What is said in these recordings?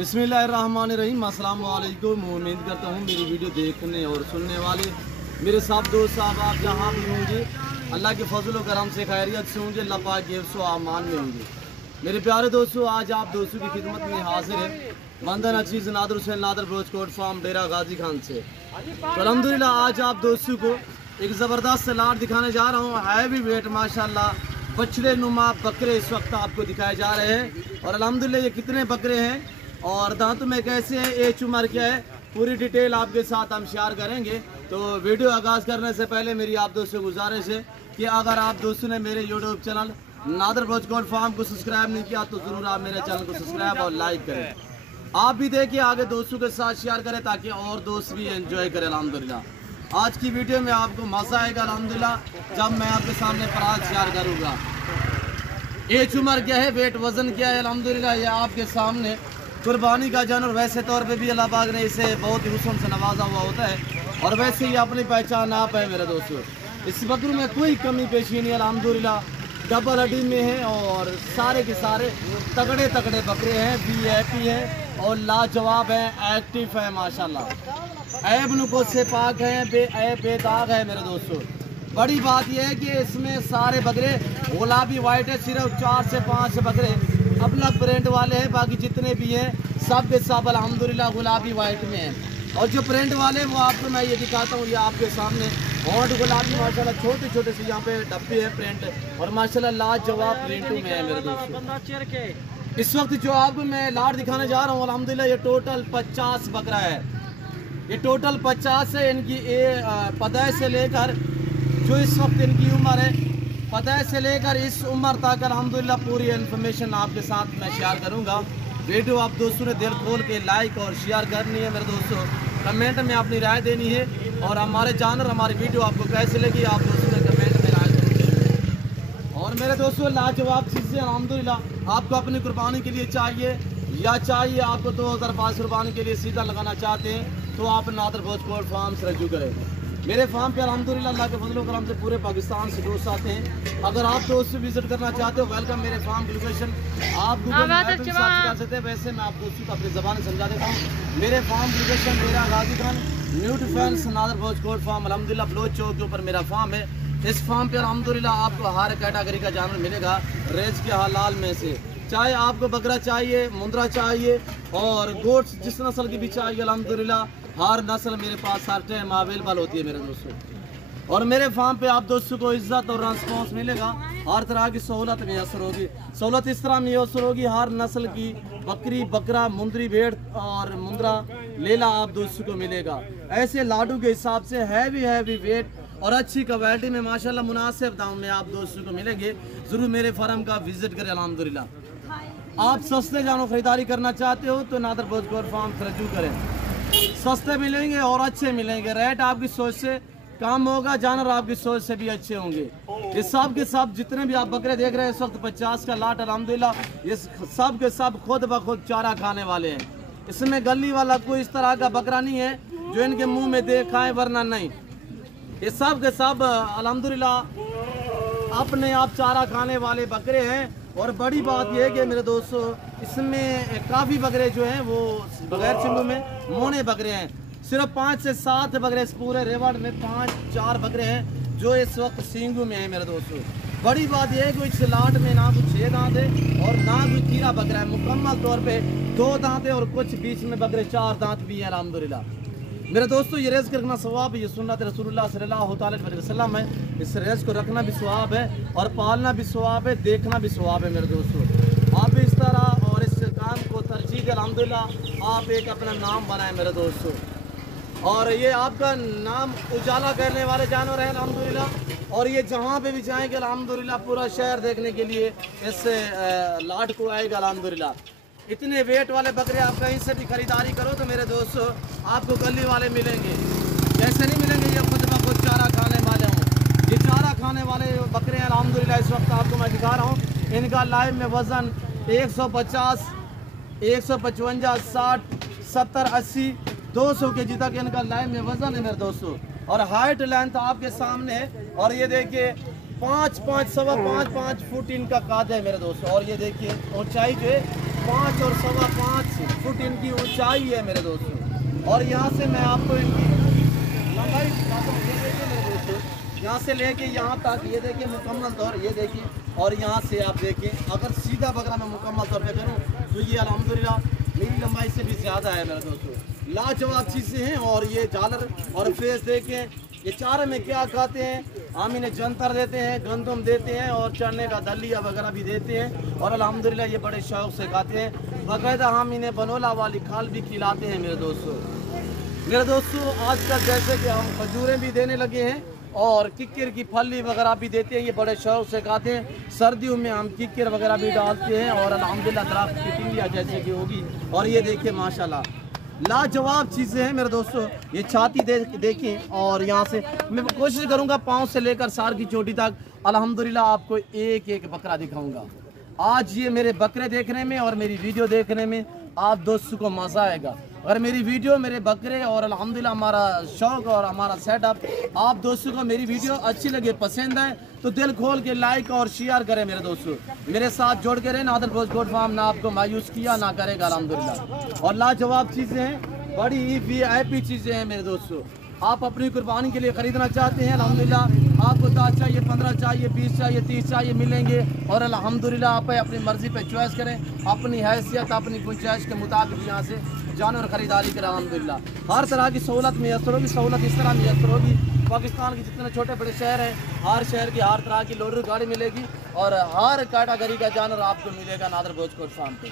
बिस्मिल्लाहिर्रहमानिर्रहीम। अस्सलाम वालेकुम। उम्मीद करता हूँ मेरी वीडियो देखने और सुनने वाले मेरे सब दोस्त साहब आप जहाँ भी होंगे अल्लाह के फजल व करम से खैरियत से होंगे, अल्लाह पाक के हिफ्ज़ व अमान में होंगे। मेरे प्यारे दोस्तों, आज आप दोस्तों की खिदमत में हाजिर है बंदन अजीज नादर हुसैन नादर ब्रोचकोट फार्म डेरा गाजी खान से। तो अल्हम्दुलिल्लाह आज आप दोस्तों को एक ज़बरदस्त लाट दिखाने जा रहा हूँ। हैवी वेट माशाल्लाह बछड़े नुमा बकरे इस वक्त आपको दिखाए जा रहे हैं। और अल्हम्दुलिल्लाह ये कितने बकरे हैं और दांतों में कैसे हैं, एज उम्र क्या है, पूरी डिटेल आपके साथ हम शेयर करेंगे। तो वीडियो आगाज़ करने से पहले मेरी आप दोस्तों से गुजारिश है कि अगर आप दोस्तों ने मेरे यूट्यूब चैनल नादर ब्रोचकोट फार्म को सब्सक्राइब नहीं किया तो ज़रूर आप मेरे चैनल को सब्सक्राइब और लाइक करें। आप भी देखिए, आगे दोस्तों के साथ शेयर करें ताकि और दोस्त भी एंजॉय करें। अल्हम्दुलिल्लाह आज की वीडियो में आपको मज़ा आएगा अल्हम्दुलिल्लाह जब मैं आपके सामने प्राइस शेयर करूँगा। एज उम्र क्या है, वेट वज़न क्या है, अल्हम्दुलिल्लाह ये आपके सामने कुर्बानी का जानवर। वैसे तौर पे भी अल्लाह पाक ने इसे बहुत ही हुस्न से नवाजा हुआ होता है और वैसे ही अपनी पहचान आप है मेरे दोस्तों। इस बकरे में कोई कमी पेशी नहीं, अल्हम्दुलिल्लाह डबल हड्डी में है और सारे के सारे तगड़े तगड़े बकरे हैं, VIP हैं और लाजवाब हैं, एक्टिव है माशाल्लाह। ऐब नुको से पाक हैं, बेदाग है मेरे दोस्तों। बड़ी बात यह है कि इसमें सारे बकरे गुलाबी वाइट है, सिर्फ 4 से 5 बकरे अलग प्रिंट वाले हैं, बाकी जितने भी हैं सब के सब अल्हम्दुलिल्लाह गुलाबी वाइट में हैं। और जो प्रिंट वाले वो आपको मैं ये दिखाता हूँ, ये आपके सामने हॉट गुलाबी माशाल्लाह छोटे छोटे से यहाँ पे डब्बे हैं प्रिंट और माशाल्लाह लाजवाब प्रिंटों में है मेरे दोस्तों। इस वक्त जो आपको मैं लाट दिखाने जा रहा हूँ अल्हम्दुलिल्लाह ये टोटल 50 बकरा है। ये टोटल 50 है। इनकी पैदाइश से लेकर जो इस वक्त इनकी उम्र है, पैदाइश से लेकर इस उम्र तक अल्हम्दुलिल्लाह पूरी इन्फॉर्मेशन आपके साथ मैं शेयर करूंगा। वीडियो आप दोस्तों ने दिल खोल के लाइक और शेयर करनी है मेरे दोस्तों, कमेंट में अपनी राय देनी है और हमारे जानवर हमारी वीडियो आपको कैसे लगी आप दोस्तों ने कमेंट में राय देनी। और मेरे दोस्तों लाजवाब चीज़ें अल्हम्दुलिल्लाह आपको अपनी कुर्बानी के लिए चाहिए या चाहिए आपको 2005 कुर्बानी के लिए सीधा लगाना चाहते हैं तो आप नादर ब्रोचकोट फार्म से रजू करें। मेरे फार्म पे अल्हम्दुलिल्लाह अल्लाह के फजल करम से पूरे पाकिस्तान से दोस्त आते हैं। अगर आप दोस्त विजिट करना चाहते हो वेलकम। मेरे फार्म की लोकेशन आप गूगल मैप में सर्च कर सकते हैं। वैसे मैं आप दोस्तों को अपनी ज़बान समझा देता हूँ। मेरे फार्म की location Dera Ghazi Khan new defence नादर ब्रोचकोट फार्म अल्हम्दुलिल्लाह ब्लोच चौक के ऊपर मेरा फार्म है। इस फार्म पे अल्हम्दुलिल्लाह आपको हर कैटेगरी का जानवर मिलेगा रेज के हलाल में से, चाहे आपको बकरा चाहिए, मुंद्रा चाहिए और गोट्स जिस नस्ल की भी चाहिए अल्हम्दुलिल्लाह हर नस्ल मेरे पास हर टाइम अवेलेबल होती है मेरे दोस्तों। और मेरे फार्म पे आप दोस्तों को इज्जत और रिस्पॉन्स मिलेगा, हर तरह की सहूलत मैसर होगी। सहूलत इस तरह मैसर होगी, हर नस्ल की बकरी बकरा मुंदरी भेड़ और मुंद्रा लेला आप दोस्तों को मिलेगा। ऐसे लाडू के हिसाब से हैवी वेट और अच्छी क्वालिटी में माशाल्लाह मुनासिब दाम में आप दोस्तों को मिलेंगे। ज़रूर मेरे फार्म का विजिट करें अल्हम्दुलिल्लाह। आप सस्ते जानवर खरीदारी करना चाहते हो तो नादर ब्रोचकोट फार्म से रजू करें, सस्ते मिलेंगे और अच्छे मिलेंगे। रेट आपकी सोच से कम होगा, जानवर आपकी सोच से भी अच्छे होंगे। ये सब के सब जितने भी आप बकरे देख रहे हैं इस वक्त 50 का लाट अल्हम्दुलिल्लाह ये सब के सब खुद ब खुद चारा खाने वाले हैं। इसमें गली वाला कोई इस तरह का बकरा नहीं है जो इनके मुंह में दे खाए वरना नहीं। ये सब के सब अल्हम्दुलिल्लाह अपने आप चारा खाने वाले बकरे हैं। और बड़ी बात यह है कि मेरे दोस्तों इसमें काफ़ी बकरे जो हैं वो बगैर सिंगों में मोने बकरे हैं। सिर्फ 5 से 7 बकरे इस पूरे रेवाड़ में 5-4 बकरे हैं जो इस वक्त सींगों में हैं मेरे दोस्तों। बड़ी बात यह है कि इस लाट में ना कुछ 6 दांत है और ना कोई तीरा बकरा है, मुकम्मल तौर पे 2 दांत है और कुछ बीच में बकरे 4 दांत भी हैं अल्हम्दुलिल्लाह। मेरे दोस्तों ये रेस रखना सवाब है, ये सुन्नत रसूलुल्लाह सल्लल्लाहु अलैहि वसल्लम है। इस रेस को रखना भी सवाब है और पालना भी सवाब है, देखना भी सवाब है मेरे दोस्तों। आप इस तरह और इस काम को तरजीह के अल्हम्दुलिल्लाह आप एक अपना नाम बनाएं मेरे दोस्तों। और ये आपका नाम उजाला करने वाले जानवर हैं अल्हम्दुलिल्लाह। और ये जहाँ पे भी जाएंगे अल्हम्दुलिल्लाह पूरा शहर देखने के लिए इस लाट को आएगा अल्हम्दुलिल्लाह। इतने वेट वाले बकरे आप कहीं से भी खरीदारी करो तो मेरे दोस्तों आपको गली वाले मिलेंगे, ऐसे नहीं मिलेंगे ये खुद ब खुद चारा खाने वाले हों। ये चारा खाने वाले बकरे हैं अल्हम्दुलिल्लाह। इस वक्त आपको मैं दिखा रहा हूँ इनका लाइव में वज़न 150, 155, 60, 70, 80, 200 kg तक इनका लाइव में वज़न है मेरे दोस्तों। और हाइट लेंथ आपके सामने है और ये देखिए 5 फुट इनका काद है मेरे दोस्तों। और ये देखिए ऊंचाई जो है 5 और 5.25 फुट इनकी ऊंचाई है मेरे दोस्तों। और यहाँ से मैं आपको इनकी लंबाई दिखाता हूँ। ये देखिए मेरे दोस्तों, यहाँ से लेके यहाँ तक ये देखिए मुकम्मल तौर, ये देखिए। और यहाँ से आप देखिए, अगर सीधा बकरा मैं मुकम्मल तौर पे करूँ तो ये अल्हम्दुलिल्लाह मेरी लंबाई से भी ज़्यादा है मेरे दोस्तों। लाजवाब चीज़ें हैं। और ये झालर और फेस देखें, ये चारे में क्या खाते हैं, हम इन्हें जंतर देते हैं, गंदम देते हैं और चने का दलिया वगैरह भी देते हैं। और अल्हम्दुलिल्लाह ये बड़े शौक़ से खाते हैं। बाकायदा हम इन्हें बनोला वाली खाल भी खिलाते हैं मेरे दोस्तों। मेरे दोस्तों आजकल जैसे कि हम खजूरें भी देने लगे हैं और किक्किर की फली वगैरह भी देते हैं, ये बड़े शौक़ से खाते हैं। सर्दियों में हम किक्किर वगैरह भी डालते हैं और अल्हम्दुलिल्लाह दराफ्त की टिंडिया जैसे कि होगी। और ये देखिए माशाल्लाह लाजवाब चीज़ें हैं मेरे दोस्तों। ये छाती देखें और यहाँ से मैं कोशिश करूँगा पाँव से लेकर सार की चोटी तक अल्हम्दुलिल्लाह आपको एक एक बकरा दिखाऊँगा। आज ये मेरे बकरे देखने में और मेरी वीडियो देखने में आप दोस्तों को मज़ा आएगा। अगर मेरी वीडियो, मेरे बकरे और अल्हम्दुलिल्लाह हमारा शौक़ और हमारा सेटअप आप दोस्तों को मेरी वीडियो अच्छी लगे, पसंद है तो दिल खोल के लाइक और शेयर करें मेरे दोस्तों। मेरे साथ जोड़ के रहे। नादर गोट फार्म ना आपको मायूस किया ना करेगा अल्हम्दुलिल्लाह। और लाजवाब चीज़ें हैं, बड़ी VIP चीज़ें हैं मेरे दोस्तों। आप अपनी कुर्बानी के लिए ख़रीदना चाहते हैं अल्हम्दुलिल्लाह, आपको 10 चाहिए, 15 चाहिए, 20 चाहिए, 30 चाहिए, मिलेंगे। और अल्हम्दुलिल्लाह आप अपनी मर्ज़ी पे चॉइस करें, अपनी हैसियत अपनी गुंजाइश के मुताबिक यहाँ से जानवर ख़रीदारी करें अल्हम्दुलिल्लाह। हर तरह की सहूलत मैसर होगी, सहूलत इस तरह मैसर होगी। पाकिस्तान के जितने छोटे बड़े शहर हैं, हर शहर की हर तरह की लोडर गाड़ी मिलेगी और हर कैटेगरी का जानवर आपको मिलेगा नादर गोश्त फार्म पे।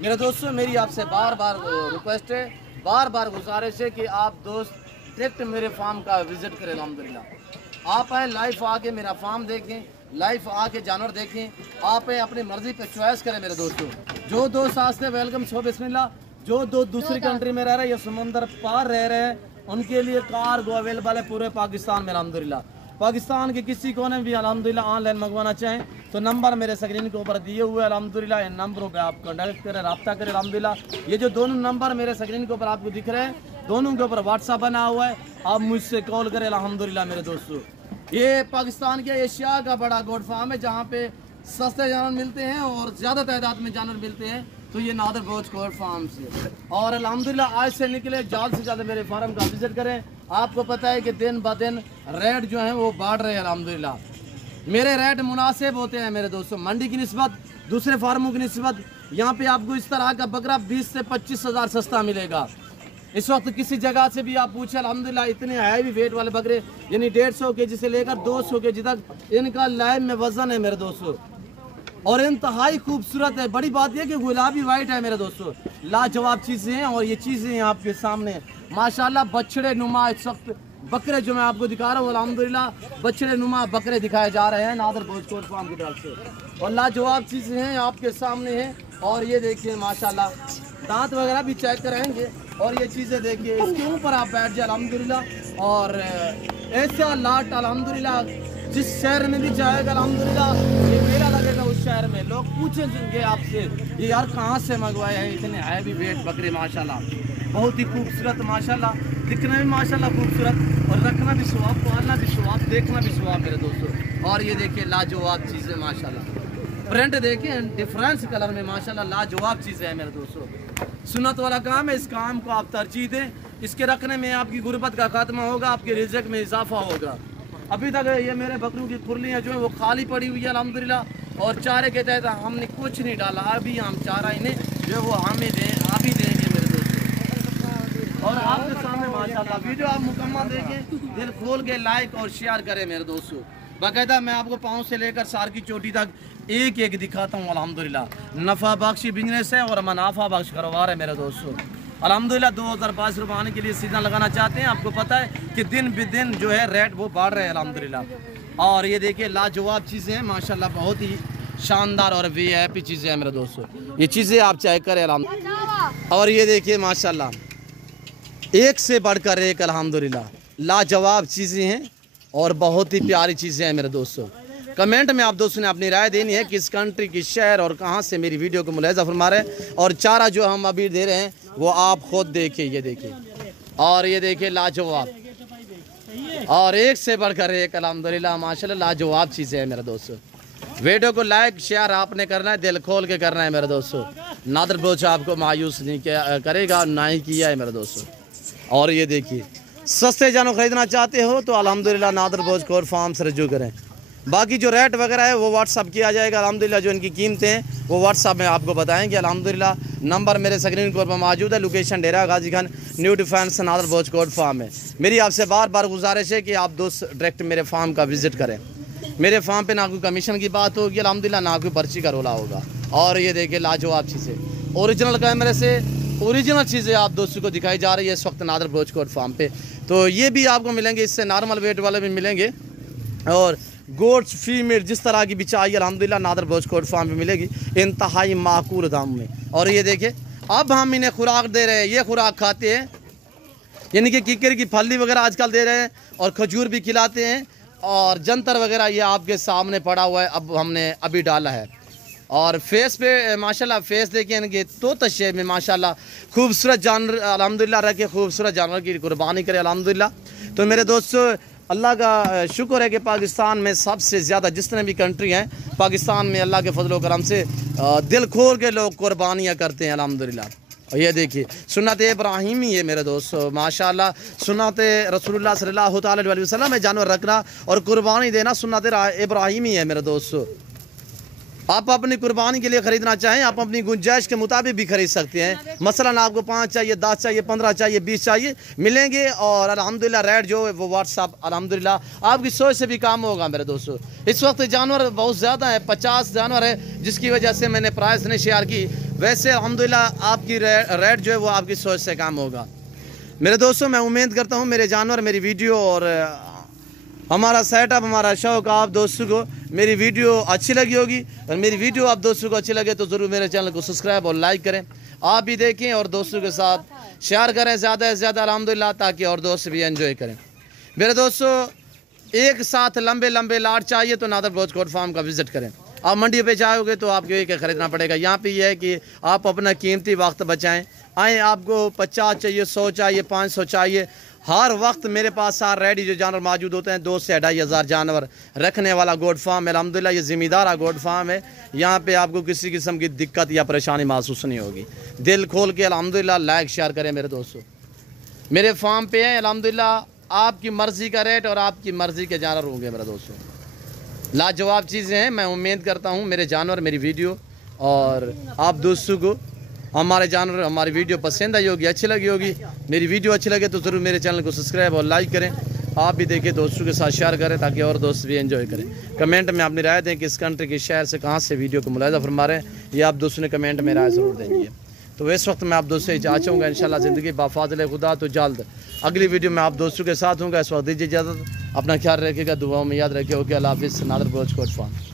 मेरे दोस्तों मेरी आपसे बार बार रिक्वेस्ट है, बार बार गुजारिश है कि आप दोस्त डायरेक्ट मेरे फार्म का विज़िट करें अल्हम्दुलिल्लाह। आप आए लाइव आके मेरा फार्म देखें, लाइव आके जानवर देखें, आप अपनी मर्ज़ी पे चॉइस करें मेरे दोस्तों। जो दोस्त आज से वेलकम सो बिस्मिल्लाह, जो दो दूसरी कंट्री में रह रहे हैं या समुंदर पार रह रहे हैं उनके लिए कार गो अवेलेबल है पूरे पाकिस्तान में अल्हम्दुलिल्लाह। पाकिस्तान के किसी कोने भी अल्हम्दुलिल्लाह ऑनलाइन मंगवाना चाहें तो नंबर मेरे स्क्रीन के ऊपर दिए हुए अल्हम्दुलिल्लाह, इन नंबरों पे आप कॉन्टैक्ट करें, रब्ता करें अल्हम्दुलिल्लाह। ये जो दोनों नंबर मेरे स्क्रीन के ऊपर आपको दिख रहे हैं, दोनों के ऊपर व्हाट्सअप बना हुआ है, आप मुझसे कॉल करें अल्हम्दुलिल्लाह। मेरे दोस्तों ये पाकिस्तान के एशिया का बड़ा गोट फार्म है जहाँ पे सस्ते जानवर मिलते हैं और ज़्यादा तादाद में जानवर मिलते हैं, तो ये नादर गोट फार्म से। और अल्हम्दुलिल्लाह आज से निकले ज़्यादा से ज़्यादा मेरे फार्म का विजिट करें। आपको पता है कि दिन ब दिन रेट जो है वो बढ़ रहे हैं अल्हम्दुलिल्लाह। मेरे रेट मुनासिब होते हैं मेरे दोस्तों, मंडी की निस्बत, दूसरे फार्मों की निस्बत। यहाँ पे आपको इस तरह का बकरा 20 से 25 हज़ार सस्ता मिलेगा। इस वक्त किसी जगह से भी आप पूछे अल्हम्दुलिल्लाह इतने हैवी वेट वाले बकरे यानी 150 kg से लेकर 200 kg तक इनका लाइव में वजन है मेरे दोस्तों। और इंतहाई खूबसूरत है। बड़ी बात यह कि गुलाबी वाइट है मेरे दोस्तों, लाजवाब चीज़ें हैं। और ये चीज़ें आपके सामने माशाल्लाह बछड़े नुमा इस वक्त बकरे जो मैं आपको दिखा रहा हूँ अल्हम्दुलिल्लाह बछड़े नुमा बकरे दिखाए जा रहे हैं नादर गोश्त फार्म की तरफ से। और लाजवाब चीज़ें हैं आपके सामने हैं। और ये देखिए माशाल्लाह दांत वगैरह भी चेक कराएंगे। और ये चीज़ें देखिए, इसके ऊपर आप बैठ जाए अल्हम्दुलिल्लाह। और ऐसा लाट अल्हम्दुलिल्लाह जिस शहर में भी जाएगा अल्हम्दुलिल्लाह ये मेला लगेगा उस शहर में, लोग पूछेंगे आपसे ये यार कहाँ से मंगवाया है इतने हैवी वेट बकरे। माशाल्लाह बहुत ही खूबसूरत, माशाल्लाह दिखने में माशाल्लाह खूबसूरत और रखना भी स्वाब, पालना भी स्वाब, देखना भी स्वाब मेरे दोस्तों। और ये देखिए लाजवाब चीज़ें माशाल्लाह, प्रिंट देखें डिफरेंस कलर में माशाल्लाह लाजवाब चीज़ें हैं मेरे दोस्तों। सुन्नत वाला काम है, इस काम को आप तरजीह दें। इसके रखने में आपकी गुर्बत का खात्मा होगा, आपके रिज़्क में इजाफा होगा। अभी तक ये मेरे बकरों की खुरलियाँ जो है वो खाली पड़ी हुई है अल्हम्दुलिल्लाह। और चारे के तहत हमने कुछ नहीं डाला, अभी हम चारा इन्हें जो है वो हमें दें, आप ही देंगे मेरे दोस्तों। और आपके सामने माशाल्लाह वीडियो आप मुकम्मल देखें, दिल खोल के लाइक और शेयर करें मेरे दोस्तों। बाकायदा मैं आपको पाँव से लेकर सार की चोटी तक एक एक दिखाता हूँ अल्हम्दुलिल्लाह। नफ़ा बख्शी बिजनेस है और मुनाफा बख्श कारोबार है मेरे दोस्तों अल्हम्दुलिल्लाह। 2022 रुपये आने के लिए सीजन लगाना चाहते हैं, आपको पता है कि दिन ब दिन जो है रेट वो बढ़ रहे हैं अल्हम्दुलिल्लाह। और ये देखिए लाजवाब चीज़ें हैं माशाल्लाह, बहुत ही शानदार और VIP चीज़ें हैं मेरे दोस्तों। ये चीज़ें आप चेक करें अल्हम्दुलिल्लाह। और ये देखिए माशाल्लाह एक से बढ़कर एक अल्हम्दुलिल्लाह लाजवाब चीज़ें हैं और बहुत ही प्यारी चीज़ें हैं मेरे दोस्तों। कमेंट में आप दोस्तों ने अपनी राय देनी है किस कंट्री, किस शहर और कहाँ से मेरी वीडियो को मुलाहिजा फरमा रहे हैं। और चारा जो हम अभी दे रहे हैं वो आप खुद देखिए, ये देखिए। और ये देखिए लाजवाब और एक से बढ़कर एक अल्हम्दुलिल्लाह माशाल्लाह लाजवाब चीज़ें हैं मेरे दोस्तों। वीडियो को लाइक शेयर आपने करना है, दिल खोल के करना है मेरे दोस्तों। नादर बलोच आपको मायूस नहीं करेगा, ना ही किया है मेरे दोस्तों। और ये देखिए, सस्ते जानवर ख़रीदना चाहते हो तो अल्हम्दुलिल्लाह नादर बलोच कोर फार्म से रजू करें। बाकी जो रेट वगैरह है वो व्हाट्सअप किया जाएगा अल्हम्दुलिल्लाह। जो इनकी कीमतें हैं वो व्हाट्सअप में आपको बताएंगे अल्हम्दुलिल्लाह। नंबर मेरे स्क्रीन पर मौजूद है। Location Dera Ghazi Khan new defence नादर बलोच कोर फार्म है। मेरी आपसे बार बार गुजारिश है कि आप दोस्त डायरेक्ट मेरे फार्म का विज़िट करें। मेरे फार्म पे ना कोई कमीशन की बात होगी अल्हम्दुलिल्लाह, ना कोई पर्ची का रोला होगा। और ये देखिए लाजवाब चीज़ें ओरिजिनल कैमरे से ओरिजिनल चीज़ें आप दोस्तों को दिखाई जा रही है इस वक्त नादर बलोच कोर फार्म पे। तो ये भी आपको मिलेंगे, इससे नॉर्मल वेट वाले भी मिलेंगे। और गोट्स फीमेल जिस तरह की भी चाहिए अल्हम्दुलिल्लाह नादर बलोच कोर फार्म में मिलेगी इंतहाई माकूल दाम में। और ये देखिए, अब हम इन्हें खुराक दे रहे हैं, ये खुराक खाते हैं, यानी कि किकर की फली वगैरह आजकल दे रहे हैं और खजूर भी खिलाते हैं। और जंतर वगैरह ये आपके सामने पड़ा हुआ है, अब हमने अभी डाला है। और फेस पे माशाल्लाह फेस देखिए इनके तो तशे में माशाल्लाह खूबसूरत जानवर अल्हम्दुलिल्लाह रखे, खूबसूरत जानवर की कुर्बानी करे अल्हम्दुलिल्लाह। तो मेरे दोस्तों अल्लाह का शुक्र है कि पाकिस्तान में सबसे ज़्यादा जितने भी कंट्री हैं, पाकिस्तान में अल्लाह के फजल व करम से दिल खोल के लोग कुर्बानियाँ करते हैं अल्हम्दुलिल्लाह। और ये देखिए सुन्नत इब्राहिमी है मेरे दोस्तों माशाल्लाह। सुन्नत रसूलुल्लाह सल्लल्लाहु अलैहि वसल्लम में जानवर रखना और कुर्बानी देना सुन्नत इब्राहिमी है मेरे दोस्तों। आप अपनी कुर्बानी के लिए ख़रीदना चाहें, आप अपनी गुंजाइश के मुताबिक भी खरीद सकते हैं। मसलन आपको 5 चाहिए, 10 चाहिए, 15 चाहिए, 20 चाहिए, मिलेंगे। और अल्हम्दुलिल्लाह रेट जो है वो व्हाट्सअप अल्हम्दुलिल्लाह आपकी सोच से भी काम होगा मेरे दोस्तों। इस वक्त जानवर बहुत ज़्यादा है, 50 जानवर है, जिसकी वजह से मैंने प्राइस नहीं शेयर की। वैसे अल्हम्दुलिल्लाह आपकी रेट जो है वो आपकी सोच से काम होगा मेरे दोस्तों। मैं उम्मीद करता हूँ मेरे जानवर, मेरी वीडियो और हमारा सेटअप, हमारा शौक आप दोस्तों को मेरी वीडियो अच्छी लगी होगी। और मेरी वीडियो आप दोस्तों को अच्छी लगे तो ज़रूर मेरे चैनल को सब्सक्राइब और लाइक करें। आप भी देखें और दोस्तों के साथ शेयर करें ज़्यादा से ज़्यादा अल्हम्दुलिल्लाह, ताकि और दोस्त भी एंजॉय करें। मेरे दोस्तों एक साथ लंबे लंबे लाट चाहिए तो नादर बलोच कोर फार्म का विज़िट करें। आप मंडी पे जाओगे तो आपको एक ख़रीदना पड़ेगा। यहाँ पे ये है कि आप अपना कीमती वक्त बचाएं। आए आपको 50 चाहिए, 100 चाहिए, 500 चाहिए, हर वक्त मेरे पास सार रेडी जो जानवर मौजूद होते हैं। 2 से 2.5 हज़ार जानवर रखने वाला गोड फार्म है अल्हम्दुलिल्लाह। ये ज़िम्मेदार गोड फार्म है, यहाँ पे आपको किसी किस्म की दिक्कत या परेशानी महसूस नहीं होगी। दिल खोल के अल्हम्दुलिल्लाह लाइक शेयर करें मेरे दोस्तों। मेरे फार्म पे हैं अल्हम्दुलिल्लाह, आपकी मर्ज़ी का रेट और आपकी मर्ज़ी के जानवर होंगे मेरे दोस्तों। लाजवाब चीज़ें हैं। मैं उम्मीद करता हूँ मेरे जानवर, मेरी वीडियो और आप दोस्तों को हमारे जानवर, हमारी वीडियो पसंद आई होगी, अच्छी लगी होगी। मेरी वीडियो अच्छी लगे तो ज़रूर मेरे चैनल को सब्सक्राइब और लाइक करें। आप भी देखिए, दोस्तों के साथ शेयर करें ताकि और दोस्त भी एंजॉय करें। कमेंट में अपनी राय दें कि इस कंट्री के शहर से कहाँ से वीडियो को मुलाहिज़ा फरमा रहे हैं, ये आप दोस्तों ने कमेंट में राय ज़रूर देंगे। तो इस वक्त मैं आप दोस्तों से इजाज़त चाहूँगा, इंशाल्लाह ज़िंदगी बाफ़ाज़िल खुदा तो जल्द अगली वीडियो में आप दोस्तों के साथ हूँगा। इस वक्त दीजिए इजाज़त, अपना ख्याल रखिएगा, दुआओं में याद रखिए। ओके, अल्लाह हाफ़िज़। Nadir Baloch core farm.